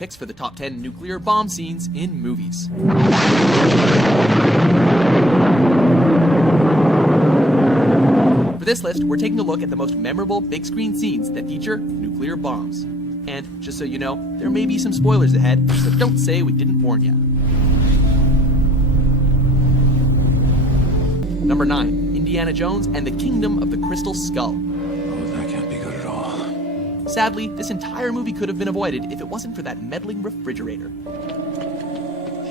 picks for the top 10 nuclear bomb scenes in movies. For this list, we're taking a look at the most memorable big screen scenes that feature nuclear bombs. And just so you know, there may be some spoilers ahead, so don't say we didn't warn you. Number 9, Indiana Jones and the Kingdom of the Crystal Skull. Oh, that can't be good at all. Sadly, this entire movie could have been avoided if it wasn't for that meddling refrigerator.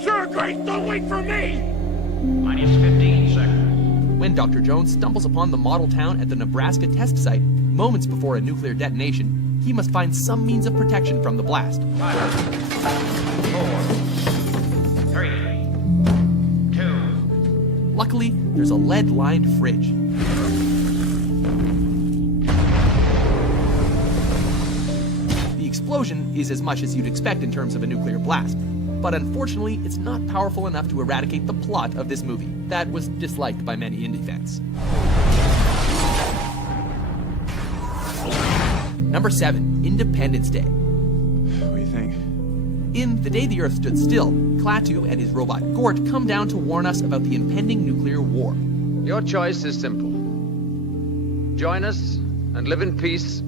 Sure, Grace, don't wait for me! Minus 15 seconds. When Dr. Jones stumbles upon the model town at the Nebraska test site, moments before a nuclear detonation, he must find some means of protection from the blast. 5, 4, 3, 2. Luckily, there's a lead-lined fridge. The explosion is as much as you'd expect in terms of a nuclear blast, but unfortunately, it's not powerful enough to eradicate the plot of this movie that was disliked by many indie fans. Number 7, Independence Day. What do you think? In The Day the Earth Stood Still, Klaatu and his robot Gort come down to warn us about the impending nuclear war. Your choice is simple. Join us and live in peace,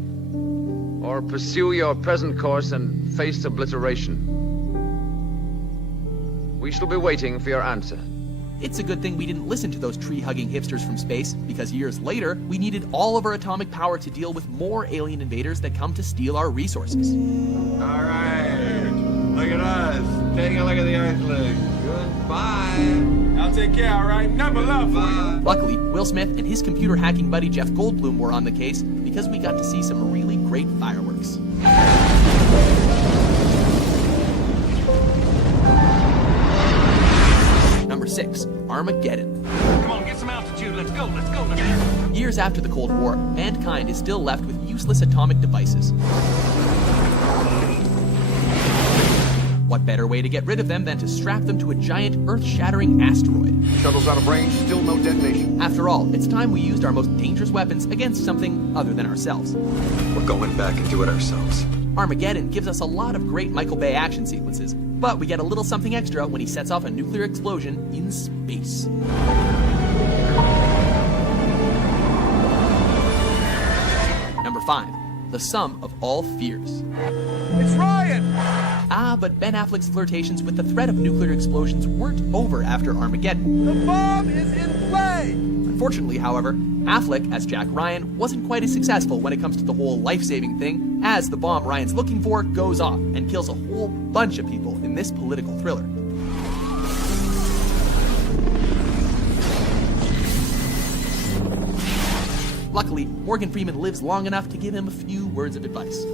or pursue your present course and face obliteration. We shall be waiting for your answer. It's a good thing we didn't listen to those tree-hugging hipsters from space, because years later, we needed all of our atomic power to deal with more alien invaders that come to steal our resources. All right, look at us, taking a look at the Earthlings. Goodbye. I'll take care, all right? Number love for you. Luckily, Will Smith and his computer hacking buddy Jeff Goldblum were on the case, because we got to see some really great fireworks. Number 6, Armageddon. Come on, get some altitude. Let's go, let's go, let's go. Years after the Cold War, mankind is still left with useless atomic devices. What better way to get rid of them than to strap them to a giant Earth-shattering asteroid? Shuttle's out of range, still no detonation. After all, it's time we used our most dangerous weapons against something other than ourselves. We're going back and do it ourselves. Armageddon gives us a lot of great Michael Bay action sequences, but we get a little something extra when he sets off a nuclear explosion in space. Number 5, The Sum of All Fears. It's Ryan! Ah, but Ben Affleck's flirtations with the threat of nuclear explosions weren't over after Armageddon. The bomb is in play! Unfortunately, however, Affleck, as Jack Ryan, wasn't quite as successful when it comes to the whole life-saving thing, as the bomb Ryan's looking for goes off and kills a whole bunch of people in this political thriller. Luckily, Morgan Freeman lives long enough to give him a few words of advice.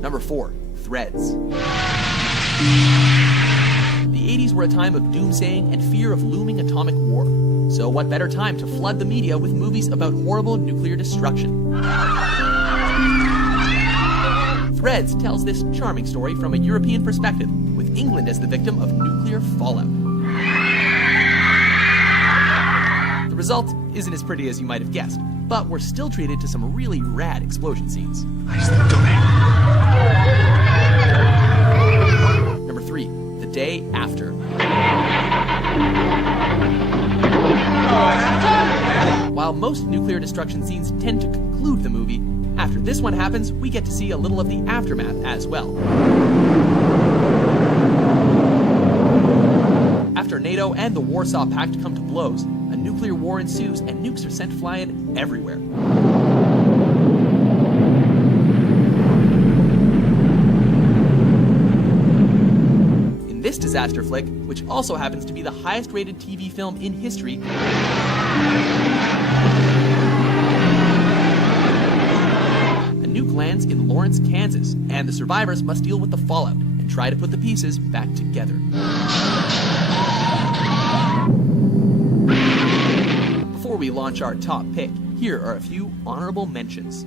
Number 4, Threads. The 80s were a time of doomsaying and fear of looming atomic war. So what better time to flood the media with movies about horrible nuclear destruction? Threads tells this charming story from a European perspective, with England as the victim of nuclear fallout. The result isn't as pretty as you might have guessed, but we're still treated to some really rad explosion scenes. Number 3, The Day After. While most nuclear destruction scenes tend to conclude the movie, after this one happens, we get to see a little of the aftermath as well. After NATO and the Warsaw Pact come to blows, a nuclear war ensues and nukes are sent flying everywhere. In this disaster flick, which also happens to be the highest rated TV film in history, a nuke lands in Lawrence, Kansas, and the survivors must deal with the fallout and try to put the pieces back together. Before we launch our top pick, here are a few honorable mentions.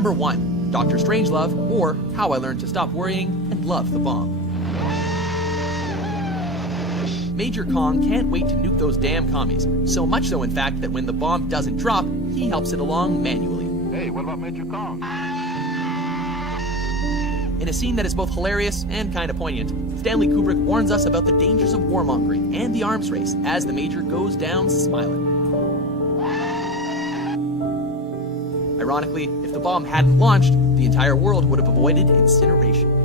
Number 1, Dr. Strangelove, or How I Learned to Stop Worrying and Love the Bomb. Major Kong can't wait to nuke those damn commies, so much so in fact that when the bomb doesn't drop, he helps it along manually. Hey, what about Major Kong? In a scene that is both hilarious and kinda poignant, Stanley Kubrick warns us about the dangers of warmongering and the arms race as the Major goes down smiling. Ironically, if the bomb hadn't launched, the entire world would have avoided incineration.